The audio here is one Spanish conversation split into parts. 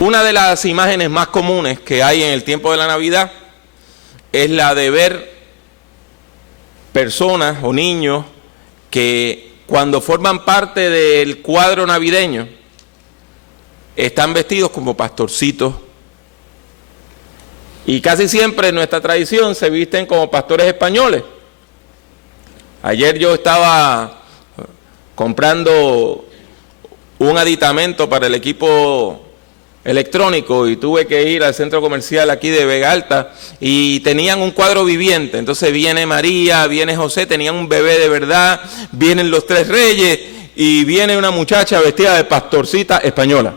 Una de las imágenes más comunes que hay en el tiempo de la Navidad es la de ver personas o niños que cuando forman parte del cuadro navideño están vestidos como pastorcitos. Y casi siempre en nuestra tradición se visten como pastores españoles. Ayer yo estaba comprando un aditamento para el equipo electrónico y tuve que ir al centro comercial aquí de Vega Alta y tenían un cuadro viviente. Entonces viene María, viene José, tenían un bebé de verdad, vienen los tres reyes y viene una muchacha vestida de pastorcita española.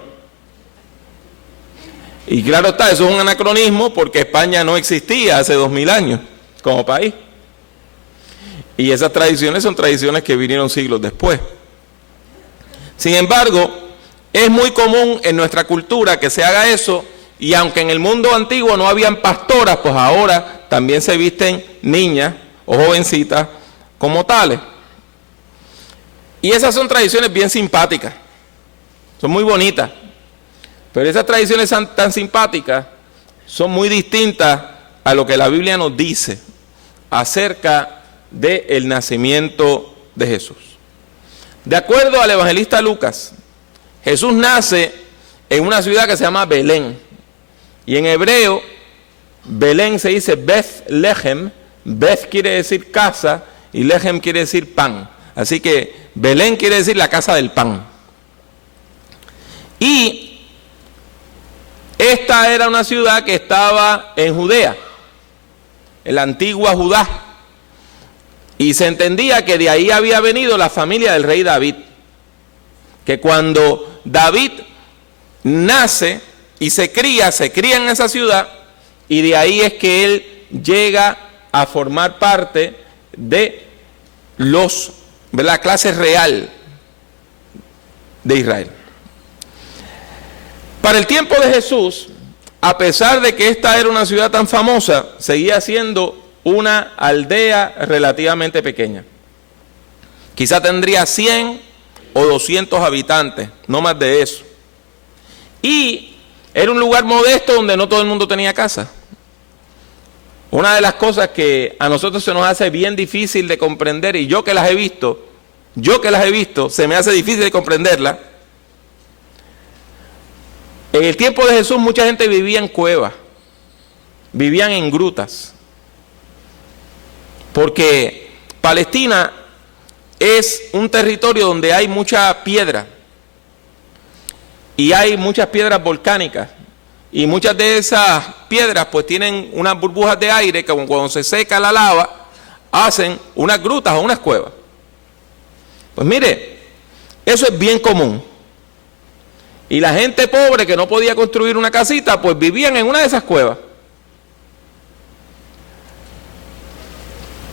Y claro está, eso es un anacronismo porque España no existía hace 2000 años como país. Y esas tradiciones son tradiciones que vinieron siglos después. Sin embargo, es muy común en nuestra cultura que se haga eso, y aunque en el mundo antiguo no habían pastoras, pues ahora también se visten niñas o jovencitas como tales. Y esas son tradiciones bien simpáticas, son muy bonitas, pero esas tradiciones tan simpáticas son muy distintas a lo que la Biblia nos dice acerca del nacimiento de Jesús. De acuerdo al evangelista Lucas, Jesús nace en una ciudad que se llama Belén. Y en hebreo, Belén se dice Beth-Lehem. Beth quiere decir casa y Lehem quiere decir pan. Así que Belén quiere decir la casa del pan. Y esta era una ciudad que estaba en Judea, en la antigua Judá. Y se entendía que de ahí había venido la familia del rey David. Que cuando David nace y se cría en esa ciudad, y de ahí es que él llega a formar parte de la clase real de Israel. Para el tiempo de Jesús, a pesar de que esta era una ciudad tan famosa, seguía siendo una aldea relativamente pequeña. Quizá tendría 100 o 200 habitantes, no más de eso. Y era un lugar modesto donde no todo el mundo tenía casa. Una de las cosas que a nosotros se nos hace bien difícil de comprender, y yo que las he visto, se me hace difícil de comprenderla. En el tiempo de Jesús mucha gente vivía en cuevas, vivían en grutas, porque Palestina es un territorio donde hay mucha piedra y hay muchas piedras volcánicas, y muchas de esas piedras pues tienen unas burbujas de aire que cuando se seca la lava hacen unas grutas o unas cuevas. Pues mire, eso es bien común. Y la gente pobre que no podía construir una casita pues vivían en una de esas cuevas.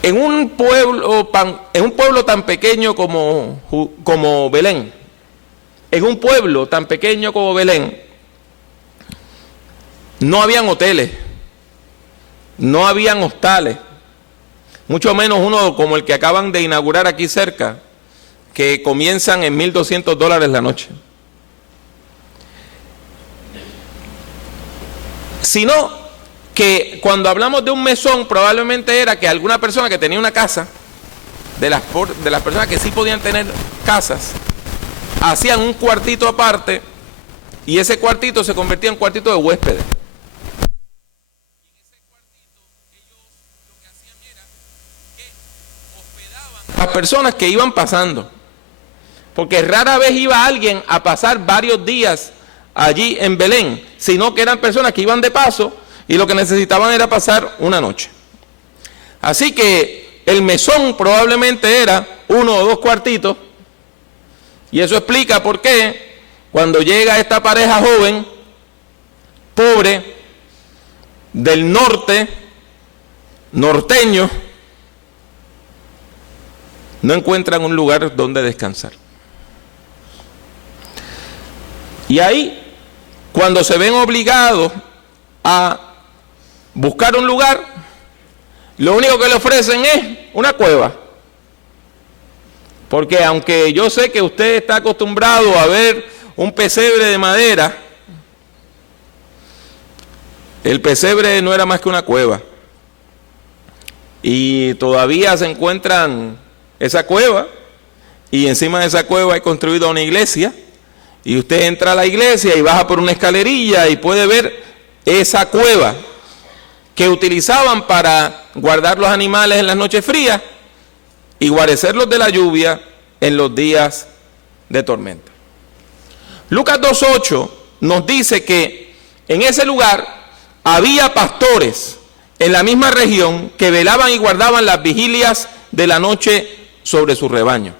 En un pueblo tan pequeño como Belén, no habían hoteles, no habían hostales, mucho menos uno como el que acaban de inaugurar aquí cerca, que comienzan en $1,200 la noche. Sino que cuando hablamos de un mesón, probablemente era que alguna persona que tenía una casa, de las personas que sí podían tener casas, hacían un cuartito aparte, y ese cuartito se convertía en cuartito de huéspedes. Y en ese cuartito ellos lo que hacían era que hospedaban a las personas que iban pasando, porque rara vez iba alguien a pasar varios días allí en Belén, sino que eran personas que iban de paso y lo que necesitaban era pasar una noche. Así que el mesón probablemente era 1 o 2 cuartitos, y eso explica por qué cuando llega esta pareja joven, pobre, del norteño, no encuentran un lugar donde descansar. Y ahí, cuando se ven obligados a buscar un lugar, lo único que le ofrecen es una cueva. Porque aunque yo sé que usted está acostumbrado a ver un pesebre de madera, El pesebre no era más que una cueva. Y todavía se encuentran esa cueva, y encima de esa cueva hay construido una iglesia, y usted entra a la iglesia y baja por una escalerilla y puede ver esa cueva que utilizaban para guardar los animales en las noches frías y guarecerlos de la lluvia en los días de tormenta. Lucas 2:8 nos dice que en ese lugar había pastores en la misma región que velaban y guardaban las vigilias de la noche sobre su rebaño.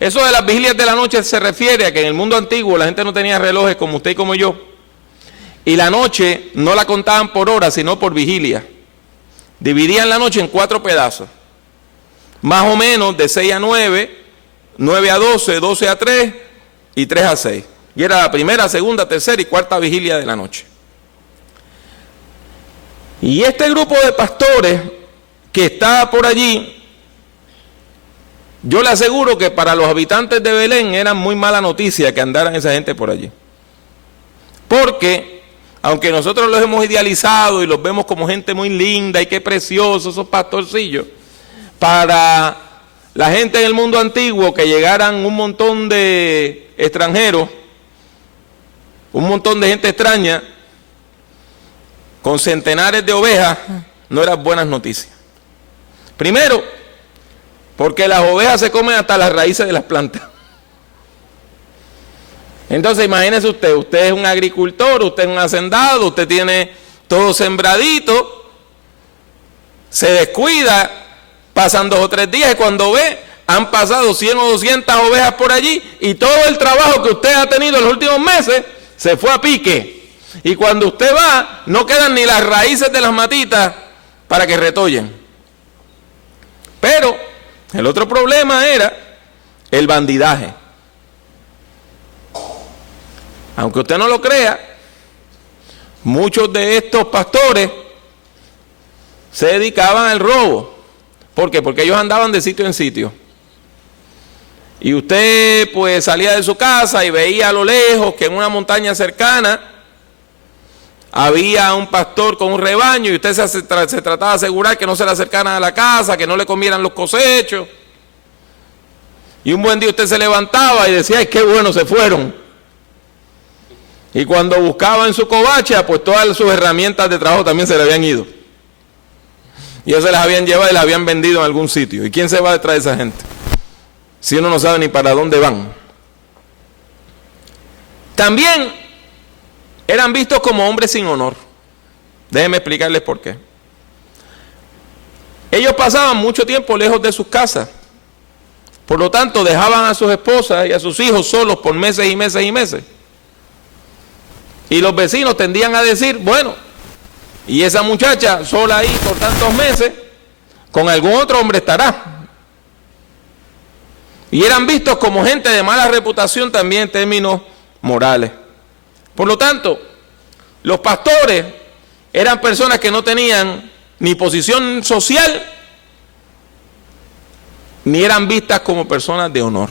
Eso de las vigilias de la noche se refiere a que en el mundo antiguo la gente no tenía relojes como usted y como yo, y la noche no la contaban por horas sino por vigilia. Dividían la noche en 4 pedazos, más o menos de 6 a 9, 9 a 12, 12 a 3 y 3 a 6. Y era la primera, segunda, tercera y cuarta vigilia de la noche. Y este grupo de pastores que está por allí, yo le aseguro que para los habitantes de Belén era muy mala noticia que andaran esa gente por allí. Porque, aunque nosotros los hemos idealizado y los vemos como gente muy linda y qué preciosos esos pastorcillos, para la gente en el mundo antiguo que llegaran un montón de extranjeros, un montón de gente extraña, con centenares de ovejas, no eran buenas noticias. Primero, porque las ovejas se comen hasta las raíces de las plantas. Entonces imagínese usted es un agricultor, usted es un hacendado, usted tiene todo sembradito, se descuida, pasan 2 o 3 días y cuando ve, han pasado 100 o 200 ovejas por allí y todo el trabajo que usted ha tenido en los últimos meses se fue a pique. Y cuando usted va, no quedan ni las raíces de las matitas para que retoyen. Pero el otro problema era el bandidaje. Aunque usted no lo crea, muchos de estos pastores se dedicaban al robo. ¿Por qué? Porque ellos andaban de sitio en sitio. Y usted pues salía de su casa y veía a lo lejos que en una montaña cercana había un pastor con un rebaño y usted se trataba de asegurar que no se le acercaran a la casa, que no le comieran los cosechos. Y un buen día usted se levantaba y decía, ¡ay, qué bueno se fueron! Y cuando buscaba en su covacha, pues todas sus herramientas de trabajo también se le habían ido. Y ellos se las habían llevado y las habían vendido en algún sitio. ¿Y quién se va detrás de esa gente? Si uno no sabe ni para dónde van. También eran vistos como hombres sin honor. Déjenme explicarles por qué. Ellos pasaban mucho tiempo lejos de sus casas. Por lo tanto, dejaban a sus esposas y a sus hijos solos por meses y meses y meses. Y los vecinos tendían a decir, bueno, y esa muchacha sola ahí por tantos meses, con algún otro hombre estará. Y eran vistos como gente de mala reputación también en términos morales. Por lo tanto, los pastores eran personas que no tenían ni posición social, ni eran vistas como personas de honor.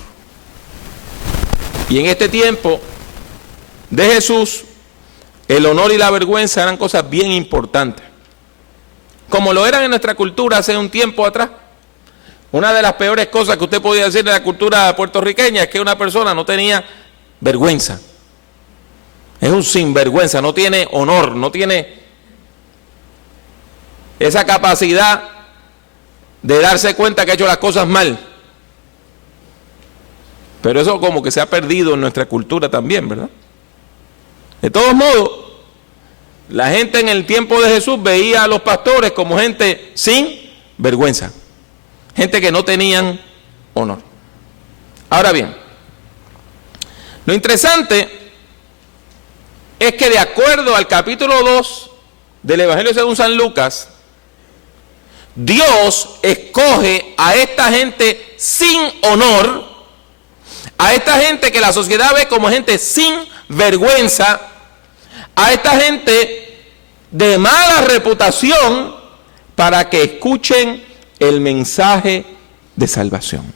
Y en este tiempo de Jesús, el honor y la vergüenza eran cosas bien importantes. Como lo eran en nuestra cultura hace un tiempo atrás. Una de las peores cosas que usted podía decir de la cultura puertorriqueña es que una persona no tenía vergüenza. Es un sinvergüenza, no tiene honor, no tiene esa capacidad de darse cuenta que ha hecho las cosas mal. Pero eso como que se ha perdido en nuestra cultura también, ¿verdad? De todos modos, la gente en el tiempo de Jesús veía a los pastores como gente sin vergüenza. Gente que no tenían honor. Ahora bien, lo interesante es que de acuerdo al capítulo 2 del Evangelio según San Lucas, Dios escoge a esta gente sin honor, a esta gente que la sociedad ve como gente sin vergüenza, a esta gente de mala reputación, para que escuchen el mensaje de salvación.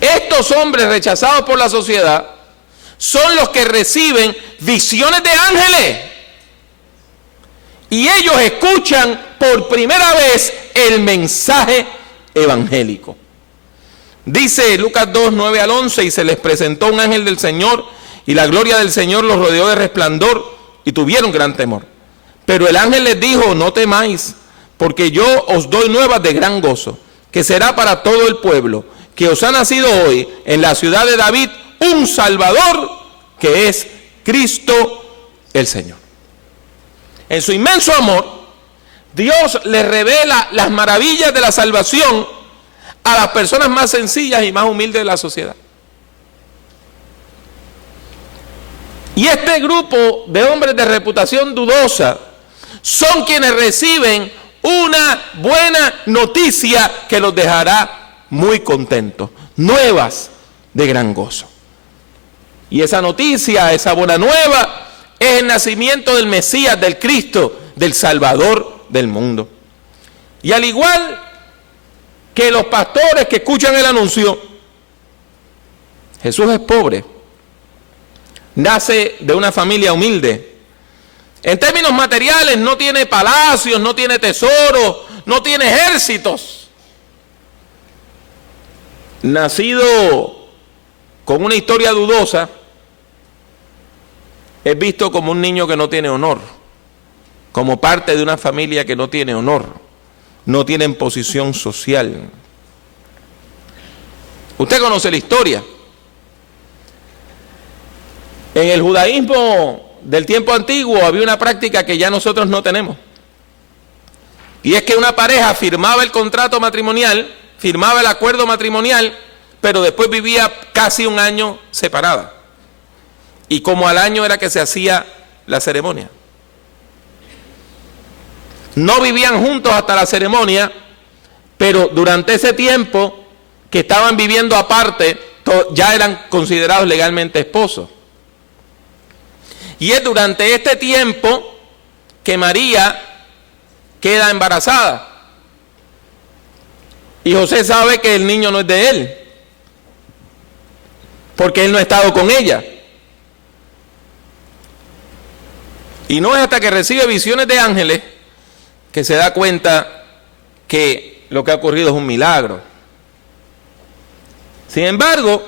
Estos hombres rechazados por la sociedad son los que reciben visiones de ángeles. Y ellos escuchan por primera vez el mensaje evangélico. Dice Lucas 2, 9 al 11, y se les presentó un ángel del Señor, y la gloria del Señor los rodeó de resplandor, y tuvieron gran temor. Pero el ángel les dijo, no temáis, porque yo os doy nuevas de gran gozo, que será para todo el pueblo, que os ha nacido hoy en la ciudad de David un Salvador, que es Cristo el Señor. En su inmenso amor, Dios le revela las maravillas de la salvación a las personas más sencillas y más humildes de la sociedad. Y este grupo de hombres de reputación dudosa son quienes reciben una buena noticia que los dejará muy contentos, nuevas de gran gozo. Y esa noticia, esa buena nueva, es el nacimiento del Mesías, del Cristo, del Salvador del mundo. Y al igual que los pastores que escuchan el anuncio, Jesús es pobre, nace de una familia humilde. En términos materiales no tiene palacios, no tiene tesoros, no tiene ejércitos. Nacido con una historia dudosa, es visto como un niño que no tiene honor, como parte de una familia que no tiene honor, no tienen posición social. Usted conoce la historia. En el judaísmo del tiempo antiguo había una práctica que ya nosotros no tenemos. Y es que una pareja firmaba el contrato matrimonial, firmaba el acuerdo matrimonial, pero después vivía casi un año separada. Y como al año era que se hacía la ceremonia. No vivían juntos hasta la ceremonia, pero durante ese tiempo que estaban viviendo aparte, ya eran considerados legalmente esposos. Y es durante este tiempo que María queda embarazada. Y José sabe que el niño no es de él, porque él no ha estado con ella. Y no es hasta que recibe visiones de ángeles que se da cuenta que lo que ha ocurrido es un milagro. Sin embargo,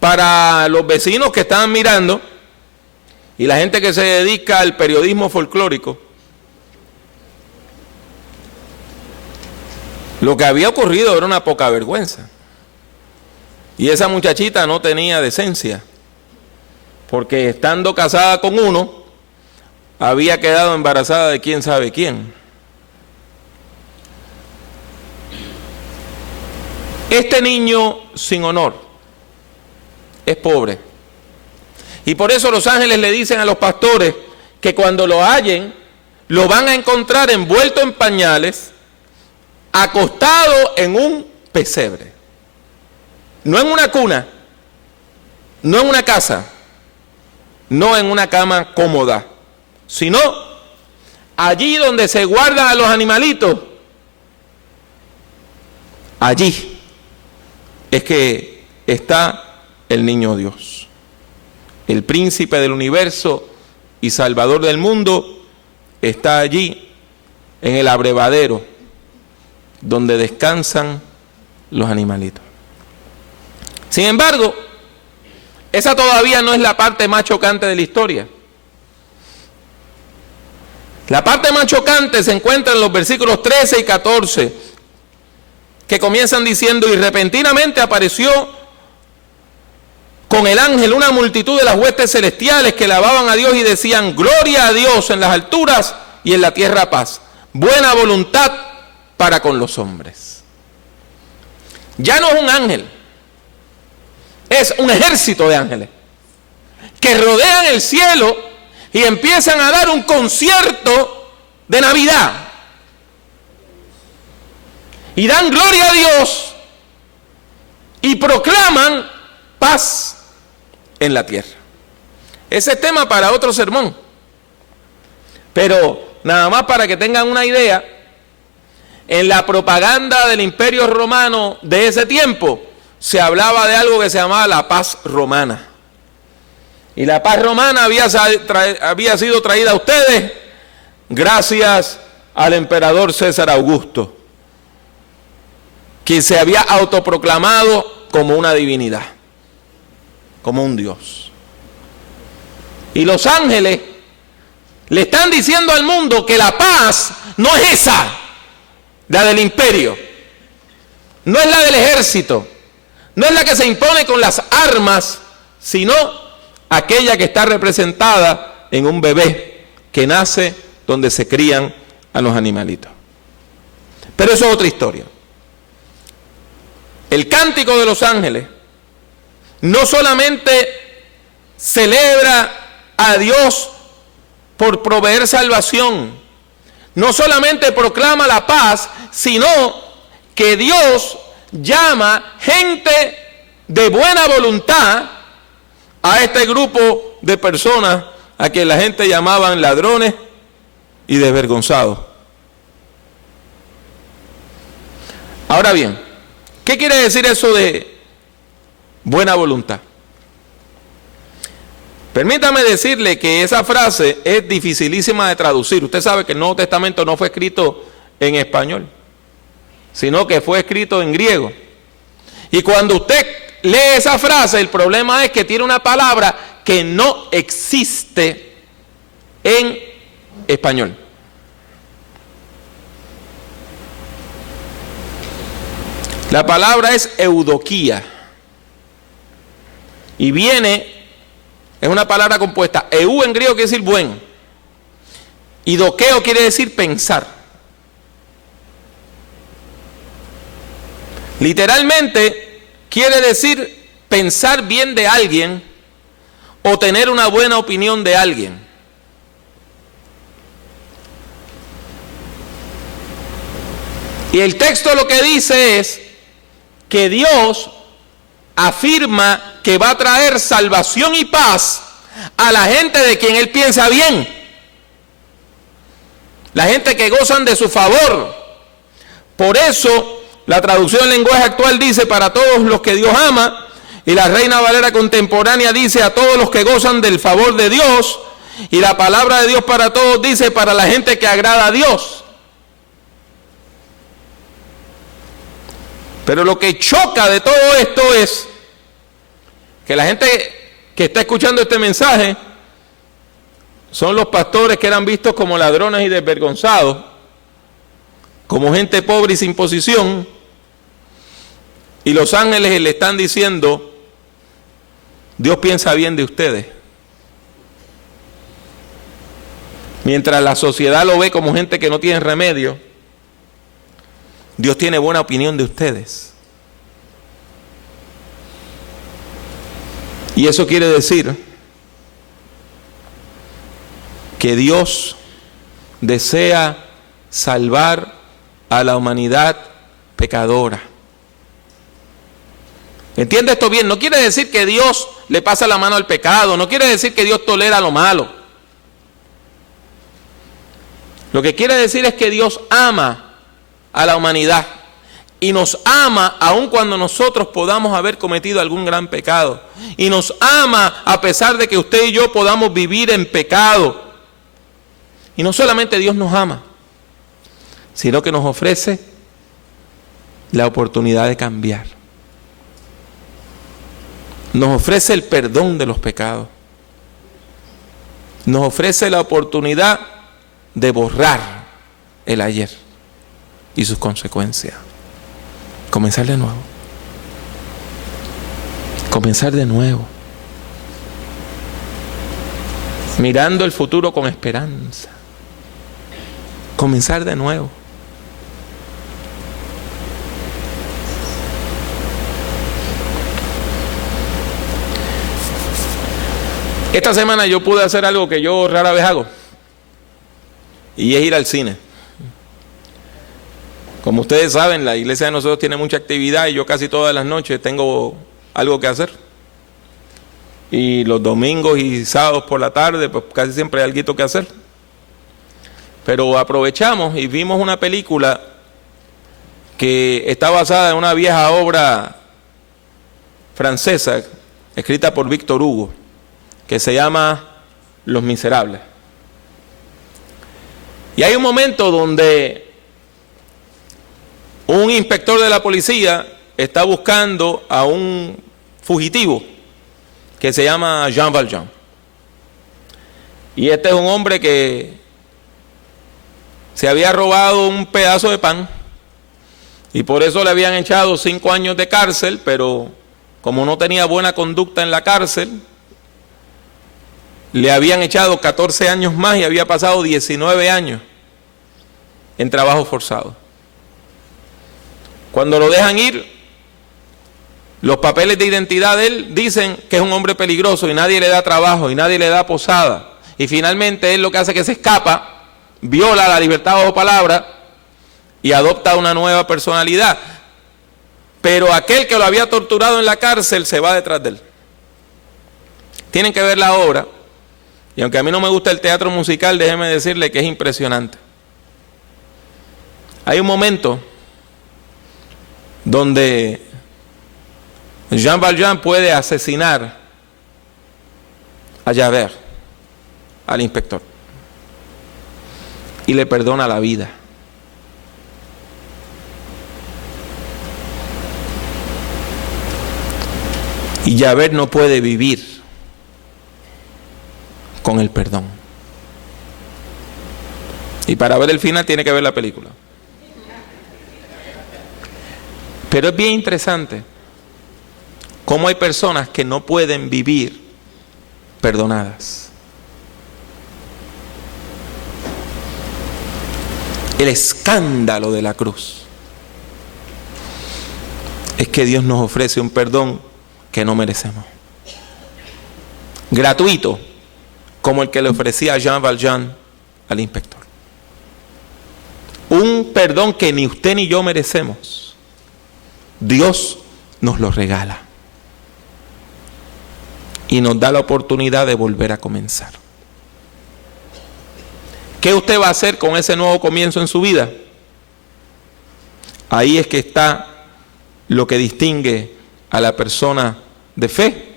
para los vecinos que estaban mirando y la gente que se dedica al periodismo folclórico, lo que había ocurrido era una poca vergüenza. Y esa muchachita no tenía decencia, porque estando casada con uno, había quedado embarazada de quién sabe quién. Este niño sin honor es pobre. Y por eso los ángeles le dicen a los pastores que cuando lo hallen, lo van a encontrar envuelto en pañales, acostado en un pesebre. No en una cuna, no en una casa, no en una cama cómoda, sino allí donde se guardan a los animalitos. Allí es que está el niño Dios, el príncipe del universo y salvador del mundo. Está allí en el abrevadero donde descansan los animalitos. Sin embargo, esa todavía no es la parte más chocante de la historia. La parte más chocante se encuentra en los versículos 13 y 14, que comienzan diciendo: y repentinamente apareció con el ángel una multitud de las huestes celestiales que alababan a Dios y decían: gloria a Dios en las alturas y en la tierra paz, buena voluntad para con los hombres. Ya no es un ángel, es un ejército de ángeles que rodean el cielo y empiezan a dar un concierto de Navidad. Y dan gloria a Dios y proclaman paz en la tierra. Ese es tema para otro sermón. Pero nada más para que tengan una idea, en la propaganda del Imperio Romano de ese tiempo se hablaba de algo que se llamaba la paz romana. Y la paz romana había sido traída a ustedes gracias al emperador César Augusto, que se había autoproclamado como una divinidad, como un Dios. Y los ángeles le están diciendo al mundo que la paz no es esa, la del imperio, no es la del ejército, no es la que se impone con las armas, sino aquella que está representada en un bebé que nace donde se crían a los animalitos. Pero eso es otra historia. El cántico de los ángeles no solamente celebra a Dios por proveer salvación, no solamente proclama la paz, sino que Dios llama gente de buena voluntad a este grupo de personas a que la gente llamaban ladrones y desvergonzados. Ahora bien, ¿qué quiere decir eso de buena voluntad? Permítame decirle que esa frase es dificilísima de traducir. Usted sabe que el Nuevo Testamento no fue escrito en español, sino que fue escrito en griego. Y cuando usted lee esa frase, el problema es que tiene una palabra que no existe en español. La palabra es eudoquía. Y es una palabra compuesta. Eu en griego quiere decir buen. Y doqueo quiere decir pensar. Literalmente quiere decir pensar bien de alguien o tener una buena opinión de alguien. Y el texto lo que dice es que Dios afirma que va a traer salvación y paz a la gente de quien Él piensa bien. La gente que gozan de su favor. Por eso la traducción en lenguaje actual dice para todos los que Dios ama, y la Reina Valera contemporánea dice a todos los que gozan del favor de Dios, y la palabra de Dios para todos dice para la gente que agrada a Dios. Pero lo que choca de todo esto es que la gente que está escuchando este mensaje son los pastores que eran vistos como ladrones y desvergonzados, como gente pobre y sin posición, y los ángeles le están diciendo, Dios piensa bien de ustedes. Mientras la sociedad lo ve como gente que no tiene remedio, Dios tiene buena opinión de ustedes. Y eso quiere decir que Dios desea salvar a la humanidad pecadora. ¿Entiende esto bien? No quiere decir que Dios le pasa la mano al pecado, no quiere decir que Dios tolera lo malo. Lo que quiere decir es que Dios ama a la humanidad y nos ama aun cuando nosotros podamos haber cometido algún gran pecado, y nos ama a pesar de que usted y yo podamos vivir en pecado. Y no solamente Dios nos ama, sino que nos ofrece la oportunidad de cambiar, nos ofrece el perdón de los pecados, nos ofrece la oportunidad de borrar el ayer y sus consecuencias. Comenzar de nuevo. Comenzar de nuevo. Mirando el futuro con esperanza. Comenzar de nuevo. Esta semana yo pude hacer algo que yo rara vez hago, y es ir al cine. Como ustedes saben, la iglesia de nosotros tiene mucha actividad y yo casi todas las noches tengo algo que hacer. Y los domingos y sábados por la tarde, pues casi siempre hay algo que hacer. Pero aprovechamos y vimos una película que está basada en una vieja obra francesa escrita por Víctor Hugo, que se llama Los Miserables. Y hay un momento donde un inspector de la policía está buscando a un fugitivo que se llama Jean Valjean. Y este es un hombre que se había robado un pedazo de pan y por eso le habían echado 5 años de cárcel, pero como no tenía buena conducta en la cárcel, le habían echado 14 años más y había pasado 19 años en trabajo forzado. Cuando lo dejan ir, los papeles de identidad de él dicen que es un hombre peligroso y nadie le da trabajo y nadie le da posada. Y finalmente él lo que hace es que se escapa, viola la libertad bajo palabra y adopta una nueva personalidad. Pero aquel que lo había torturado en la cárcel se va detrás de él. Tienen que ver la obra. Y aunque a mí no me gusta el teatro musical, déjeme decirle que es impresionante. Hay un momento donde Jean Valjean puede asesinar a Javert, al inspector, y le perdona la vida. Y Javert no puede vivir con el perdón. Y para ver el final tiene que ver la película. Pero es bien interesante cómo hay personas que no pueden vivir perdonadas. El escándalo de la cruz es que Dios nos ofrece un perdón que no merecemos, gratuito, como el que le ofrecía a Jean Valjean al inspector. Un perdón que ni usted ni yo merecemos. Dios nos lo regala y nos da la oportunidad de volver a comenzar. ¿Qué usted va a hacer con ese nuevo comienzo en su vida? Ahí es que está lo que distingue a la persona de fe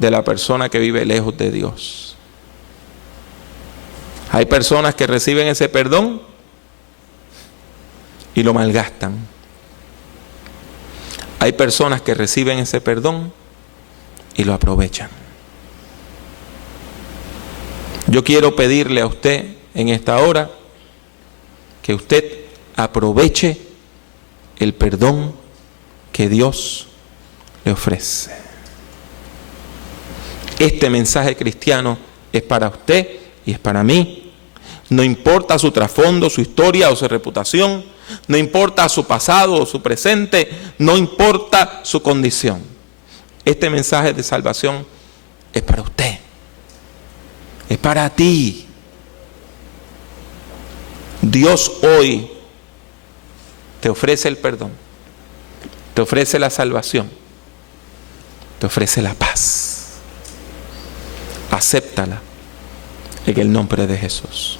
de la persona que vive lejos de Dios. Hay personas que reciben ese perdón y lo malgastan. Hay personas que reciben ese perdón y lo aprovechan. Yo quiero pedirle a usted en esta hora que usted aproveche el perdón que Dios le ofrece. Este mensaje cristiano es para usted y es para mí. No importa su trasfondo, su historia o su reputación, no importa su pasado o su presente, no importa su condición. Este mensaje de salvación es para usted, es para ti. Dios hoy te ofrece el perdón, te ofrece la salvación, te ofrece la paz. Acéptala en el nombre de Jesús.